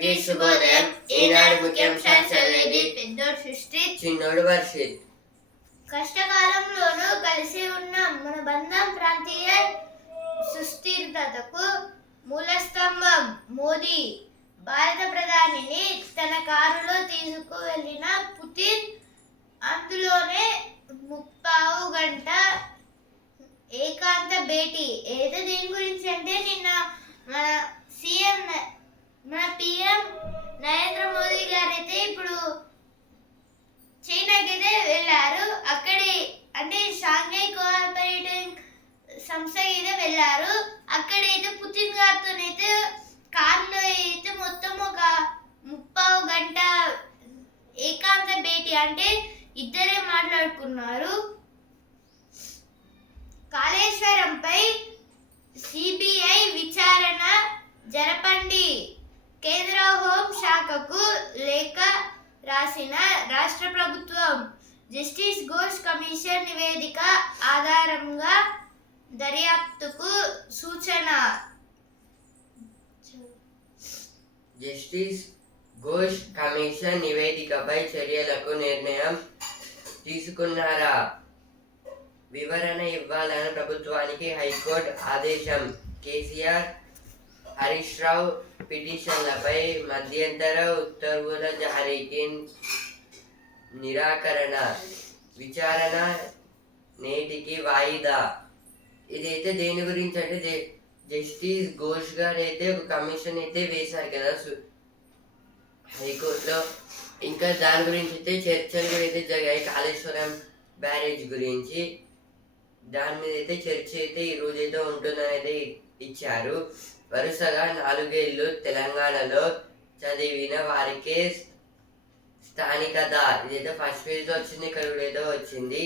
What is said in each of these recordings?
ఇంటి శుభోదయం ఈనాడు ముఖ్యాంశాలు చదివేది పెద్దోడు సృష్టి చిన్నోడు వర్షిత్ కష్టకాలంలోనూ కలిసి ఉన్న మన బంధం ప్రాంతీయ సుస్థిరతకు మూలస్తంభం మోదీ భారత ప్రధానిని తన కారులో తీసుకువెళ్ళిన పుతిన్ అందులోనే ముప్పావు గంట ఏకాంత భేటీ ఏదో దీని గురించి అంటే నిన్న మన సీఎం మన పిఎం నరేంద్ర మోదీ గారు అయితే ఇప్పుడు చైనాకి అయితే వెళ్ళారు. అక్కడి అంటే షాంఘై కోఆపరేటింగ్ సంస్థకి అయితే వెళ్ళారు. అక్కడైతే పుతిన్ గారితోనైతే కార్లో అయితే మొత్తం ఒక ముప్పై గంట ఏకాంత భేటీ అంటే ఇద్దరే మాట్లాడుకున్నారు. కాళేశ్వరంపై సిబిఐ విచారణ జరపండి. కేంద్ర హోం శాఖకు లేఖ రాసిన రాష్ట్ర ప్రభుత్వం జస్టిస్ ఘోష్ కమిషన్ నివేదిక ఆధారంగా దర్యాప్తుకు సూచన. జస్టిస్ ఘోష్ కమిషన్ నివేదికపై చర్యలకు నిర్ణయం తీసుకున్నారా? వివరణ ఇవ్వాలని ప్రభుత్వానికి హైకోర్టు ఆదేశం. కేసీఆర్ హరీష్ రావు పిటిషన్లపై మధ్యంతర ఉత్తర్వుల జారీకి నిరాకరణ విచారణ నేటికి వాయిదా. ఇదైతే దేని గురించి అంటే జస్టిస్ ఘోష్ గారు అయితే ఒక కమిషన్ అయితే వేశారు కదా సు- హైకోర్టులో. ఇంకా దాని గురించి అయితే చర్చలు అయితే జరిగాయి. కాళేశ్వరం బ్యారేజ్ గురించి. దాని మీద అయితే చర్చ అయితే ఈ రోజు అయితే ఉంటుందని అయితే ఇచ్చారు. వరుసగా నాలుగేళ్ళు తెలంగాణలో చదివిన వారికే స్థానికత. ఇదైతే ఫస్ట్ ఫేజ్ వచ్చింది ఇక్కడ కూడా ఏదో వచ్చింది.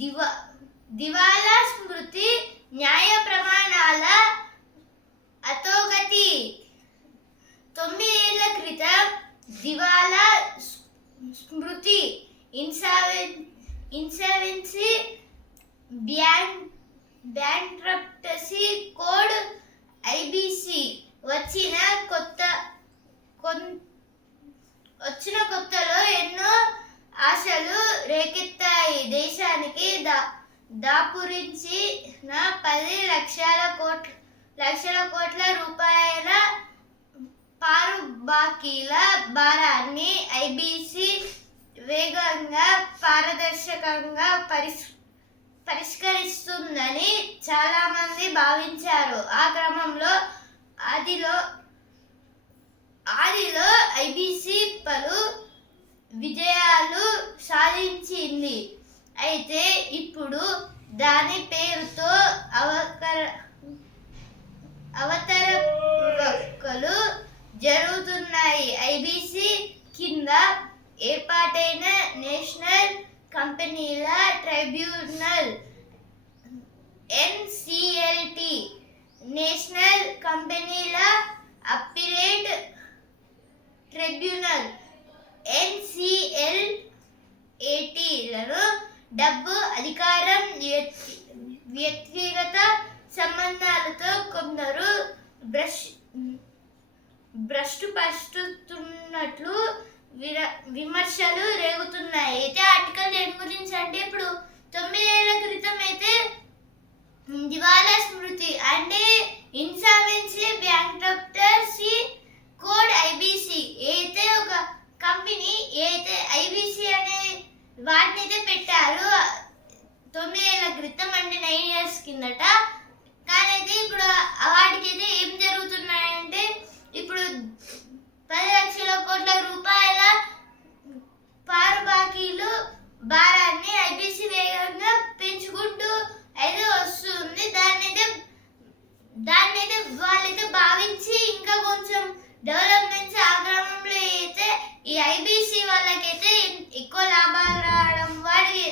దివా దివాలా స్మృతి న్యాయ ప్రమాణాల అతోగతి. తొమ్మిదేళ్ళ క్రితం దివాలా స్మృతి insolvent insolvency bank bankruptcy code IBC వచ్చిన కొత్త కొన్ వచ్చిన కొత్తలో ఎన్నో ఆశలు రేకెత్తాయి. దేశానికి దా దాపురించిన పది లక్షల కోట్ల లక్షల కోట్ల రూపాయల పారు బాకీల భారాన్ని ఐబీసీ వేగంగా పారదర్శకంగా పరిష్ పరిష్కరిస్తుందని చాలామంది భావించారు. ఆ క్రమంలో ఆదిలో ఆదిలో ఐబీసీ పలు విజయాలు సాధించింది. అయితే ఇప్పుడు దాని పేరుతో అవకర అవతరవకలు జరుగుతున్నాయి. ఐబీసీ కింద ఏర్పాటైన నేషనల్ కంపెనీల ట్రైబ్యునల్ ఎన్సిఎల్టి. నేషనల్ కంపెనీల అప్పిలేట్ ట్రిబ్యునల్ ఎన్సిఎల్ ఏటీలను డబ్బు అధికారం వ్యక్తిగత సంబంధాలతో కొందరు బ్రష్ భ్రష్టు పరుస్తున్నట్లు విమర్శలు రేగుతున్నాయి. అయితే ఆర్టికల్ దేని గురించి అంటే ఇప్పుడు తొమ్మిదేళ్ళ క్రితం అయితే దివాలా స్మృతి. అంటే ఇన్సాల్వెన్సీ బ్యాంక్రప్టసీ కోడ్ ఐబీసీ అయితే ఒక కంపెనీ అయితే ఐబీసీ అనే వాటిని అయితే పెట్టారు తొమ్మిదేళ్ళ క్రితం అంటే నైన్ ఇయర్స్ కిందట కానీ అయితే ఇప్పుడు ఆ వాటికి అయితే ఏం జరుగుతున్నాయంటే ఇప్పుడు పది లక్షల కోట్ల రూపాయల పారు బాకీలు భారాన్ని ఐబీసీ వేగంగా పెంచుకుంటూ అయితే వస్తుంది దాన్ని అయితే దాన్ని అయితే వాళ్ళైతే భావించి ఇంకా కొంచెం డెవలప్మెంట్స్ ఆ క్రమంలో అయితే ఈ ఐబీసీ వాళ్ళకైతే ఎక్కువ లాభాలు రావడం వాడి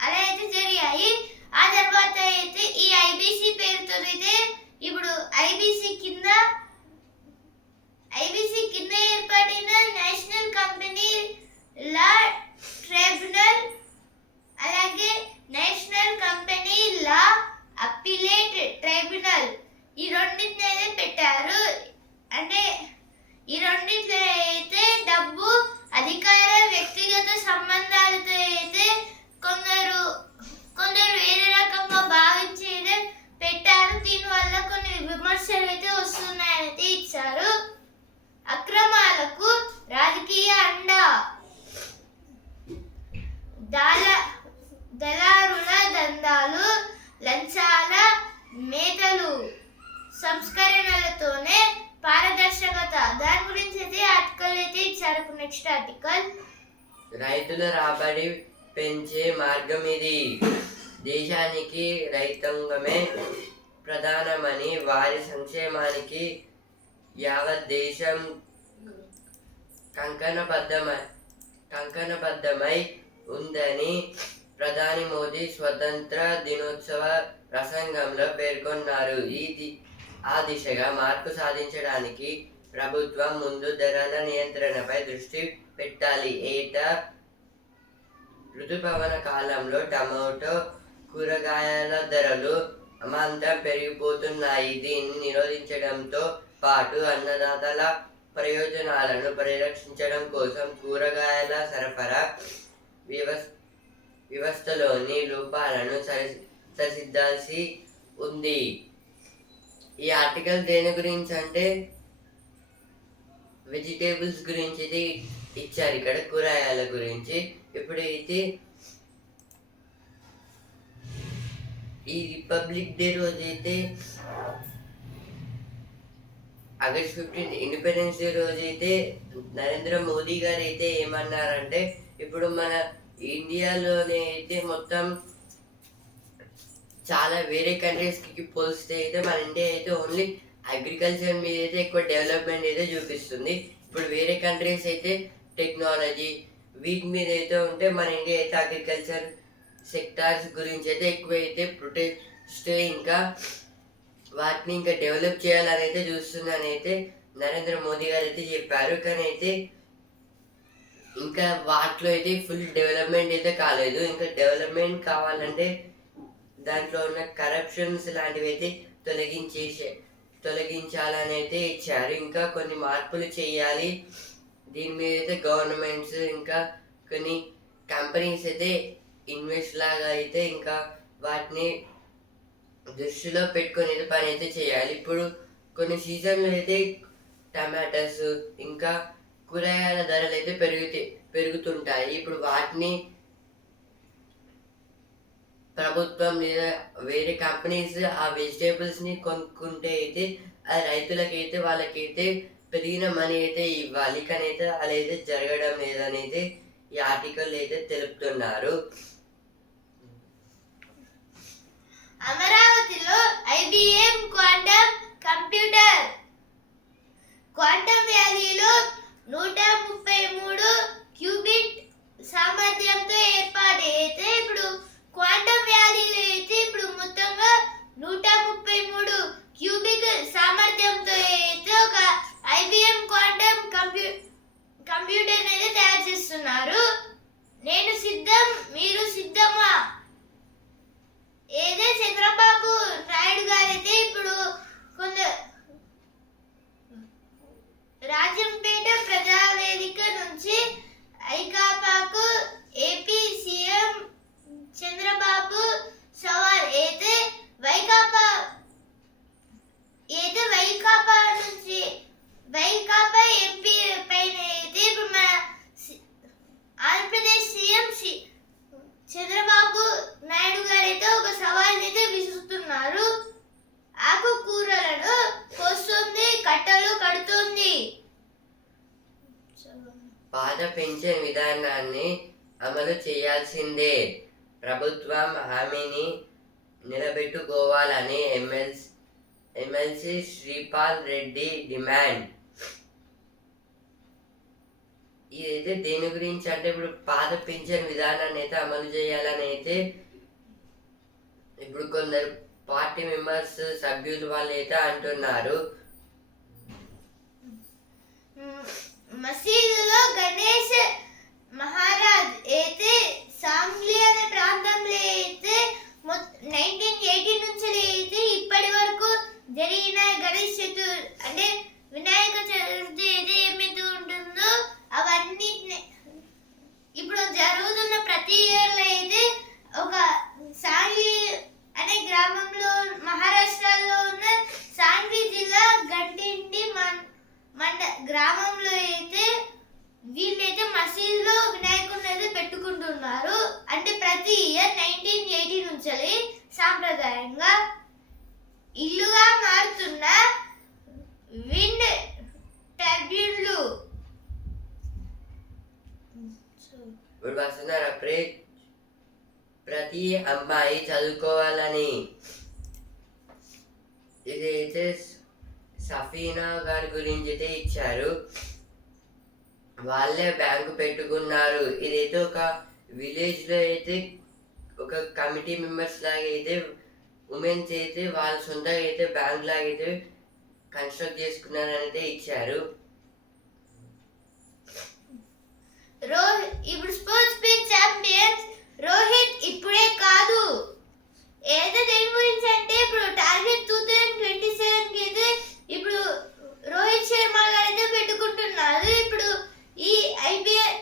అలా అయితే జరిగాయి ఆ తర్వాత అయితే ఈ ఐబీసీ పేరుతో అయితే ఇప్పుడు ఐబీసీ కింద ఐబీసీ కింద ఏర్పడిన నేషనల్ కంపెనీ లా ట్రైబ్యునల్ అలాగే నేషనల్ కంపెనీ లా అప్పిలేట్ మేతలు సంస్కరణలతోనే పారదర్శకత దాని గురించి అయితే ఆర్టికల్ అయితే ఇచ్చారు నెక్స్ట్ ఆర్టికల్ రైతుల రాబడి పెంచే మార్గం ఇది. దేశానికి రైతాంగమే ప్రధానమని వారి సంక్షేమానికి యావత్ దేశం కంకణబద్ధమై కంకణబద్ధమై ఉందని ప్రధాని మోదీ స్వతంత్ర దినోత్సవ ప్రసంగంలో పేర్కొన్నారు. ఈ ది- ఆ దిశగా మార్పు సాధించడానికి ప్రభుత్వం ముందు ధరల నియంత్రణపై దృష్టి పెట్టాలి. ఏటా ఋతుపవన కాలంలో టమాటో కూరగాయల ధరలు అమాంతం పెరిగిపోతున్నాయి. దీన్ని నిరోధించడంతో పాటు అన్నదాతల ప్రయోజనాలను పరిరక్షించడం కోసం కూరగాయల సరఫరా వ్యవస్ వ్యవస్థలోని లోపాలను సరి సరిద్దాల్సి ఉంది. ఈ ఆర్టికల్ దేని గురించి అంటే వెజిటేబుల్స్ గురించి ఇచ్చారు. ఇక్కడ కూరగాయల గురించి ఎప్పుడైతే ఈ రిపబ్లిక్ డే రోజు అయితే ఆగస్ట్ ఫిఫ్టీన్ ఇండిపెండెన్స్ డే రోజు అయితే నరేంద్ర మోదీ గారు అయితే ఏమన్నారంటే ఇప్పుడు మన ఇండియాలోనే అయితే మొత్తం చాలా వేరే కంట్రీస్కి పోలిస్తే అయితే మన ఇండియా అయితే ఓన్లీ అగ్రికల్చర్ మీద అయితే ఎక్కువ డెవలప్మెంట్ అయితే చూపిస్తుంది. ఇప్పుడు వేరే కంట్రీస్ అయితే టెక్నాలజీ వీటి మీద అయితే ఉంటే మన ఇండియా అయితే అగ్రికల్చర్ సెక్టార్స్ గురించి అయితే ఎక్కువ అయితే ప్రొటెస్ట్ ఇంకా వాటిని ఇంకా డెవలప్ చేయాలని అయితే చూస్తుందని అయితే నరేంద్ర మోదీ గారు అయితే చెప్పారు. కానీ అయితే ఇంకా వాటిలో అయితే ఫుల్ డెవలప్మెంట్ అయితే కాలేదు. ఇంకా డెవలప్మెంట్ కావాలంటే దాంట్లో ఉన్న కరప్షన్స్ లాంటివి అయితే తొలగించేసే తొలగించాలని అయితే ఇచ్చారు. ఇంకా కొన్ని మార్పులు చేయాలి. దీని మీద అయితే గవర్నమెంట్స్ ఇంకా కొన్ని కంపెనీస్ అయితే ఇన్వెస్ట్ లాగా అయితే ఇంకా వాటిని దృష్టిలో పెట్టుకొని అయితే పని అయితే చేయాలి. ఇప్పుడు కొన్ని సీజన్లు అయితే టమాటాస్ ఇంకా కూరగాయల ధరలు అయితే పెరుగుతాయి పెరుగుతుంటాయి. ఇప్పుడు వాటిని ప్రభుత్వం లేదా వేరే కంపెనీస్ ఆ వెజిటేబుల్స్ని కొనుక్కుంటే అయితే ఆ రైతులకైతే వాళ్ళకైతే పెరిగిన మనీ అయితే ఇవ్వాలి కానీ అయితే అలా అయితే జరగడం లేదని అయితే ఈ ఆర్టికల్ అయితే తెలుపుతున్నారు. అమరావతిలో ఐబిఎం క్వాంటమ్ కంప్యూటర్. క్వాంటమ్ వ్యాలీలో నూట ముప్పై మూడు క్యూబిట్ సామర్థ్యంతో ఏర్పాటు అయితే ఇప్పుడు క్వాంటమ్ వ్యాలీలో అయితే ఇప్పుడు మొత్తంగా నూట ముప్పై మూడు క్యూబిక్ సామర్థ్యంతో అయితే ఒక ఐబిఎం క్వాంటమ్ కంప్యూ కంప్యూటర్ అయితే తయారు చేస్తున్నారు. నేను సిద్ధం మీరు సిద్ధమా ఏదే చంద్రబాబు నాయుడు గారైతే ఇప్పుడు కొంత రాజంపేట ప్రజావేదిక నుంచి ఐకాపాకు ఏపీ సీఎం చంద్రబాబు సవాల్ అయితే వైకాపా అయితే వైకాపా నుంచి వైకాపా ఎంపీ పైన అయితే ఇప్పుడు మన సి- ఆంధ్రప్రదేశ్ సీఎం సి- చంద్రబాబు నాయుడు గారైతే ఒక సవాల్ అయితే విసురుతున్నారు ఆకుకూరలను కోస్తుంది కట్టలు కడుతుంది పాత పెన్షన్ విధానాన్ని అమలు చేయాల్సిందే. ప్రభుత్వం హామీని నిలబెట్టుకోవాలని MLC MLC Sripal Reddy demand. ఇదైతే దేని గురించి అంటే ఇప్పుడు పాత పెన్షన్ విధానాన్ని అయితే అమలు చేయాలని అయితే ఇప్పుడు కొందరు పార్టీ మెంబర్స్ సభ్యులు వాళ్ళు అయితే అంటున్నారు. మసీదులో గణేష్ మహారాజ్ అయితే సాంగ్లీ అనే ప్రాంతంలో అయితే నైన్టీన్ ఎయిటీ నుంచి అయితే ఇప్పటి వరకు జరిగిన గణేష్ చతుర్ అంటే వినాయక చతుర్థి అయితే ఏమైతే ఉంటుందో అవన్నీ ఇప్పుడు జరుగుతున్న ప్రతి ఇయర్లో అయితే ఒక సాంగ్లీ అనే గ్రామంలో మహారాష్ట్రలో ఉన్న సాంగ్లీ జిల్లా గంటింటి మన్ మండ గ్రామంలో అయితే వీళ్ళైతే మసీదులో వినాయకుడిని అయితే పెట్టుకుంటున్నారు అంటే ప్రతి ఇయర్ నైన్టీన్ ఎయిటీ నుంచి సాంప్రదాయంగా ఇల్లుగా మారుతున్న విండ్ టర్బైన్లు ఇప్పుడు వస్తున్నారు ప్రే ప్రతి అమ్మాయి చదువుకోవాలని. ఇదైతే సఫీనా గారి గురించి అయితే ఇచ్చారు. వాళ్ళే బ్యాంకు పెట్టుకున్నారు. ఇదైతే ఒక విలేజ్లో అయితే ఒక కమిటీ మెంబర్స్ లాగా అయితే ఉమెన్స్ అయితే వాళ్ళ సొంతంగా అయితే బ్యాంక్ లాగా అయితే కన్స్ట్రక్ట్ చేసుకున్నారని అయితే ఇచ్చారు. రోహిత్ ఇప్పుడు స్పోర్ట్స్ పిచ్ ఛాంపియన్స్ రోహిత్ ఇప్పుడే కాదు. ఏదో దేని గురించి అంటే ఇప్పుడు టార్గెట్ టూ థౌజండ్ ట్వంటీ సెవెన్కి అయితే ఇప్పుడు రోహిత్ శర్మ గారు అయితే పెట్టుకుంటున్నారు. ఇప్పుడు ఈ ఐపీఎల్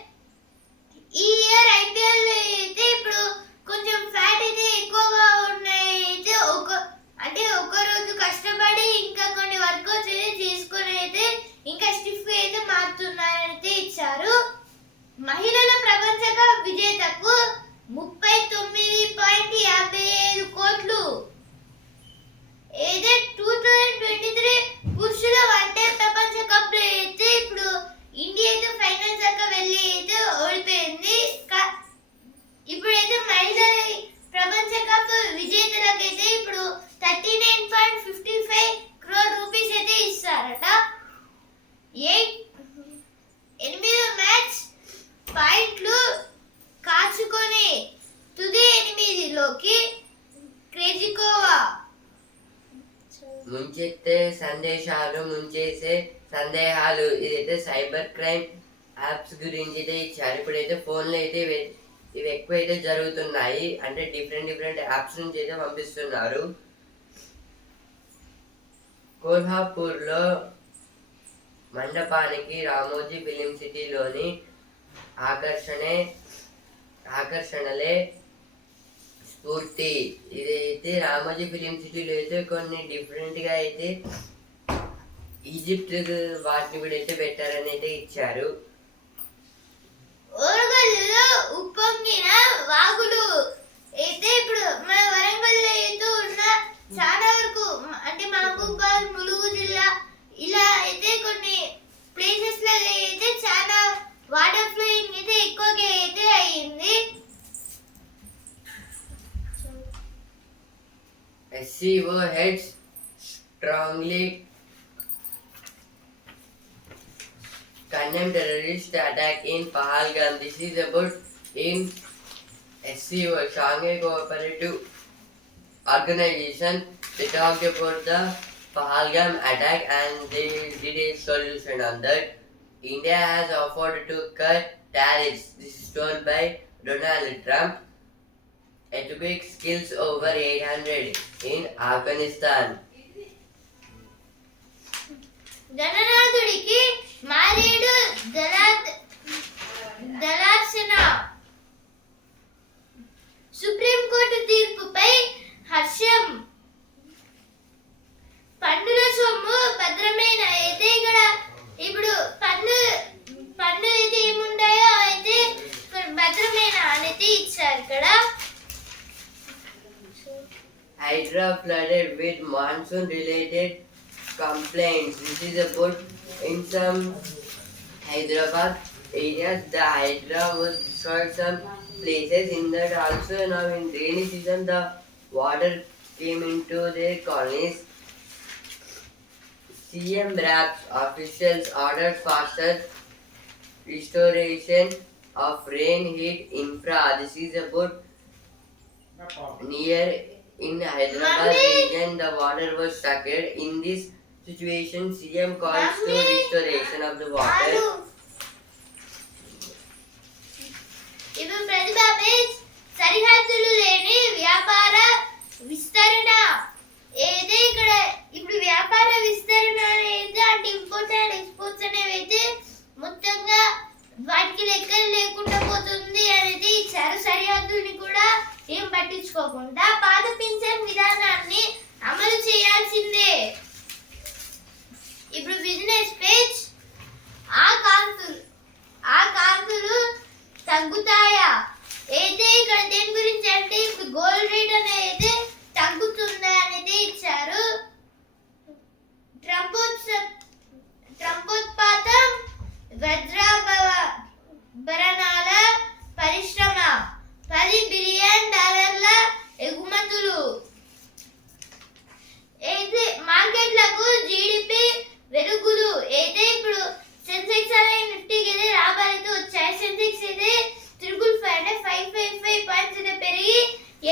ఈ ఇయర్ ఐపీఎల్ అయితే ఇప్పుడు కొంచెం ఫ్యాట్ అయితే ఎక్కువగా ఉన్నాయి అయితే ఒక అంటే ఒక రోజు కష్టపడి ఇంకా కొన్ని వర్కౌట్స్ అయితే చేసుకొని అయితే ఇంకా స్టిఫ్ అయితే మారుతున్నారని అయితే ఇచ్చారు మహిళల ప్రపంచ కప్ విజేతకు ముప్పై తొమ్మిది పాయింట్ యాభై ఐదు కోట్లు ఏదే టూ థౌజండ్ ట్వంటీ త్రీ పురుషుల వన్ డే ప్రపంచ కప్లో అయితే ఇప్పుడు ఇండియా అయితే ఫైనల్ దాకా వెళ్ళి అయితే ఓడిపోయింది కా- ఇప్పుడైతే మహిళల ప్రపంచ కప్ విజేతలకైతే ఇప్పుడు thirty nine point fifty five crore rupees అయితే ఇస్తారట ఎయిట్ ఎనిమిదో మ్యాచ్ పాయింట్లు కాచుకొని తుది ఎనిమిదిలోకి క్రేజికోవా ముంచెత్తే సందేశాలు ముంచేసే సందేహాలు. ఇదైతే సైబర్ క్రైమ్ యాప్స్ గురించి అయితే ఇచ్చారు. ఇప్పుడైతే ఫోన్లో అయితే ఇవి- ఎక్కువైతే జరుగుతున్నాయి. అంటే డిఫరెంట్ డిఫరెంట్ యాప్స్ నుంచి అయితే పంపిస్తున్నారు. కోల్హాపూర్లో మండపానికి రామోజీ ఫిలిం సిటీలోని ఆకర్షణే ఆకర్షణలే స్ఫూర్తి. ఇదైతే రామోజీ ఫిలిం సిటీలో అయితే కొన్ని డిఫరెంట్గా అయితే ఈజిప్ట్ వాటిని కూడా అయితే పెట్టారని అయితే ఇచ్చారు. ఓరుగల్లులో ఉప్పొంగిన వాగులు అయితే ఇప్పుడు మన వరంగల్లో అయితే ఉన్న చాలా వరకు అంటే ములుగు జిల్లా ఇలా అయితే కొన్ని ప్లేసెస్లో అయితే చాలా వాటర్ ఫ్లోయింగ్ అయితే ఎక్కువగా అయితే అయ్యింది SCO heads strongly condemned terrorist attack in Pahalgam. This is about in SCO, Shanghai Cooperative Organization. They talked about the Pahalgam attack and they did a solution on that. India has offered to cut tariffs. This is told by Donald Trump. Earthquake kills over 800 in Afghanistan. ಜನನಾಥುಡಿಗೆ మారేడు దళాత్ దళార్చన. Supreme court తీర్పుపై హర్షం. పన్నుల సొమ్ము భద్రమైన? అయితే ఇక్కడ ఇప్పుడు పన్ను పన్ను అయితే ఏముంటాయో అయితే భద్రమైన అనేది ఇచ్చారు ఇక్కడ. Hydraa flooded with monsoon related complaints. This is about in some Hyderabad areas the Hydra was destroyed some places in that also now in rainy season the water came into their colonies. CM wraps officials ordered faster restoration of rain hit infra. This is about near in Hyderabad region the water was stuck in this situation CM calls to restoration of the water. ఇప్పుడు ప్రతిభా page సరిహద్దులు లేని వ్యాపార విస్తరణ. ఏదే ఇక్కడ ఇప్పుడు వ్యాపార విస్తరణ అనేది అంటే ఇంపోర్ట్ అండ్ ఎక్స్పోర్ట్స్ అనేవి అయితే మొత్తంగా వాటికి లెక్కలు లేకుండా పోతుంది అనేది ఇచ్చారు సరిహద్దుని కూడా ఏం పట్టించుకోకుండా పాత పింఛన్ విధానాన్ని అమలు చేయాల్సిందే. ఇప్పుడు బిజినెస్ పేజ్ ఆ కాస్తులు ఆ కాస్తులు తగ్గుతాయా? అయితే ఇక్కడ దేని గురించి అంటే ఇప్పుడు గోల్డ్ రేట్ అనేది తగ్గుతుందా అనేది ఇచ్చారు. ట్రంపోత్స ట్రంపోత్పాతం వజ్రాభరణాల పరిశ్రమ. పది బిలియన్ డాలర్ల ఎగుమతులు. అయితే మార్కెట్లకు జీడిపి వెలుగులు అయితే ఇప్పుడు సెన్సెక్స్ అలాగే నిఫ్టీకి అయితే లాభాలతో వచ్చాయి. సెన్సెక్స్ అయితే త్రిపుల్ ఫైవ్ అంటే ఫైవ్ ఫైవ్ ఫైవ్ పాయింట్స్ అయితే పెరిగి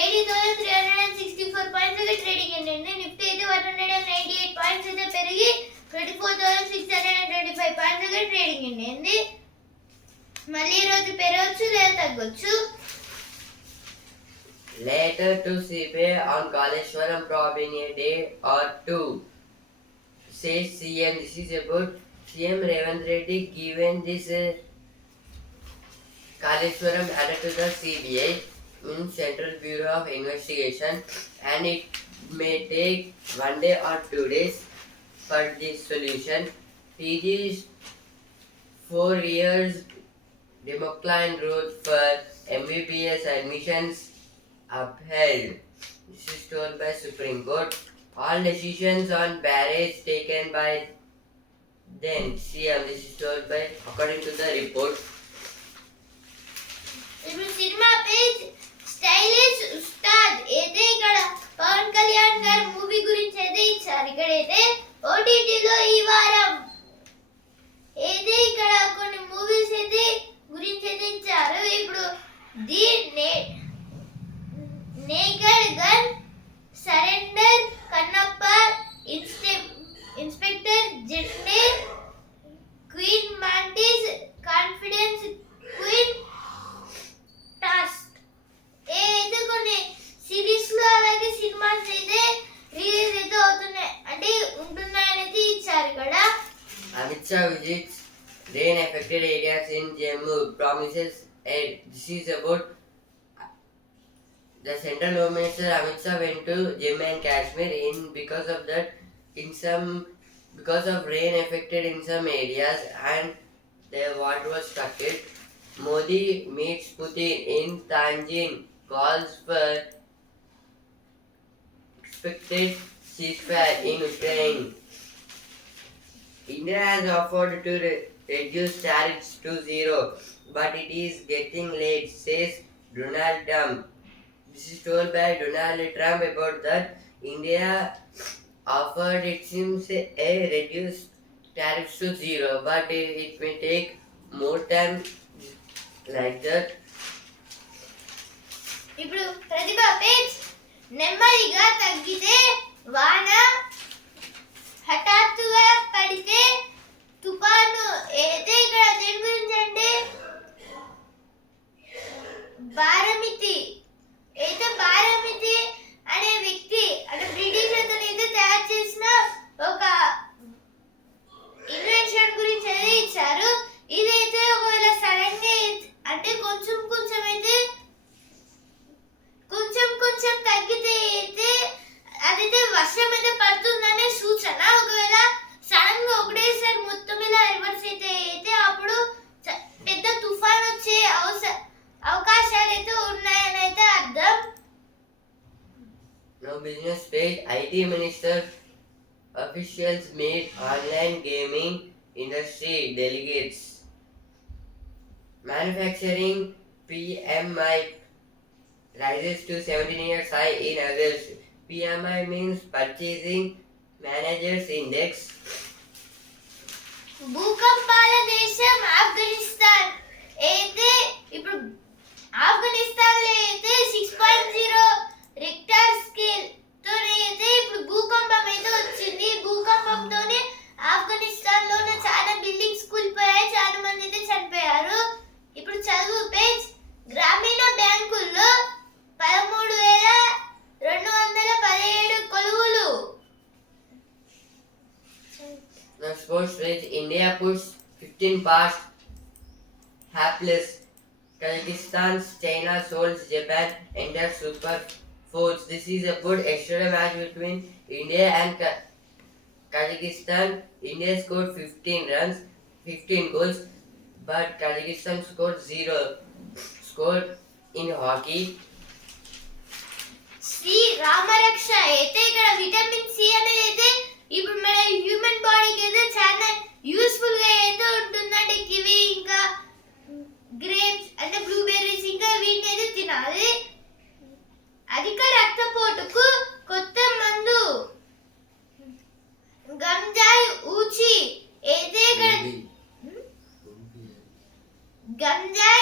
eighty thousand three hundred and sixty four points అయితే ట్రేడింగ్ ఏంటంటే నిఫ్టీ అయితే one hundred and ninety eight points అయితే పెరిగి twenty four thousand six hundred and twenty five points అయితే trading ఏంటండి మళ్ళీ రోజు పెరగచ్చు లేదా తగ్గొచ్చు? Later to CPA on problem a day or two Says CM. This is about CM Revanth Reddy given this uh, Kaleshwaram added to the CBI in Central Bureau of Investigation and it may take one day or two days for this solution. PG's four years democline route for MBBS admissions upheld. This is told by Supreme Court. All decisions on barrage taken by then CM. This is told by according to the report. ఇప్పుడు cinema page stylish Ustaad అయితే ఇక్కడ పవన్ కళ్యాణ్ గారి movie గురించి అయితే ఇచ్చారు ఇక్కడైతే ఓటీటీలో ఈ వారం అయితే ఇక్కడ కొన్ని మూవీస్ అయితే గురించి అయితే ఇచ్చారు ఇప్పుడు the naked gun surrender Kannappa ఇన్స్టె inspector జెట్నే queen mantis confidence queen task అయితే కొన్ని సిరీస్లో అలాగే సినిమాస్ అయితే రిలీజ్ అయితే అవుతున్నాయి అంటే ఉంటున్నాయనేది ఇచ్చారు ఇక్కడ Amit Shah visits rain affected areas in Jammu promises aid. This is about the central home minister uh, Amit Shah went to Jammu and Kashmir in because of that in some because of rain affected in some areas and the water was stuck it. Modi meets Putin in Tanjin calls for expected ceasefire in Ukraine. India has offered to re- reduce tariffs to zero, but it is getting late, says Donald Trump. This is told by Donald Trump about that India offered it seems a reduced tariffs to zero, but it, it may take more time like that. ఇప్పుడు ప్రతిభ page నెమ్మదిగా తగ్గితే వాన హఠాత్తుగా పడితే తుఫాను అయితే ఇక్కడ దేని గురించి అంటే భారమితి అయితే భారమితి అనే వ్యక్తి అంటే బ్రిటిష్ అతను అయితే rises to 17 years high in August. PMI means Purchasing Managers Index. భూకంపాల దేశం ఆఫ్ఘనిస్తాన్ అయితే ఇప్పుడు ఆఫ్ఘనిస్తాన్లో అయితే సిక్స్ పాయింట్ జీరో రిక్టర్ స్కేల్తో అయితే ఇప్పుడు భూకంపం అయితే వచ్చింది భూకంపంతోనే ఆఫ్ఘనిస్తాన్లోనే చాలా బిల్డింగ్స్ కూలిపోయాయి చాలా మంది అయితే చనిపోయారు ఇప్పుడు చదువు పేజ్ గ్రామీణ బ్యాంకుల్లో పదమూడు వేల రెండు వందల పదిహేడు కొలువులు Now sports page India puts 15 past hapless. Kazakhstan, China, Souls, Japan enter super fours. This is a good extra match between India and Ka- Kazakhstan. India scored 15 runs, 15 goals, but Kazakhstan scored zero. Scored in hockey. Shri Rama Raksha అయితే ఇక్కడ vitamin C అనేది అయితే ఇప్పుడు మన human బాడీకి అయితే చాలా యూస్ఫుల్గా అయితే ఉంటుందంటే కివి ఇంకా గ్రేప్స్ అంటే బ్లూబెర్రీస్ ఇంకా వీటిని అయితే తినాలి. అధిక రక్తపోటుకు కొత్త మందు. గంజాయి ఊచి అయితే ఇక్కడ గంజాయి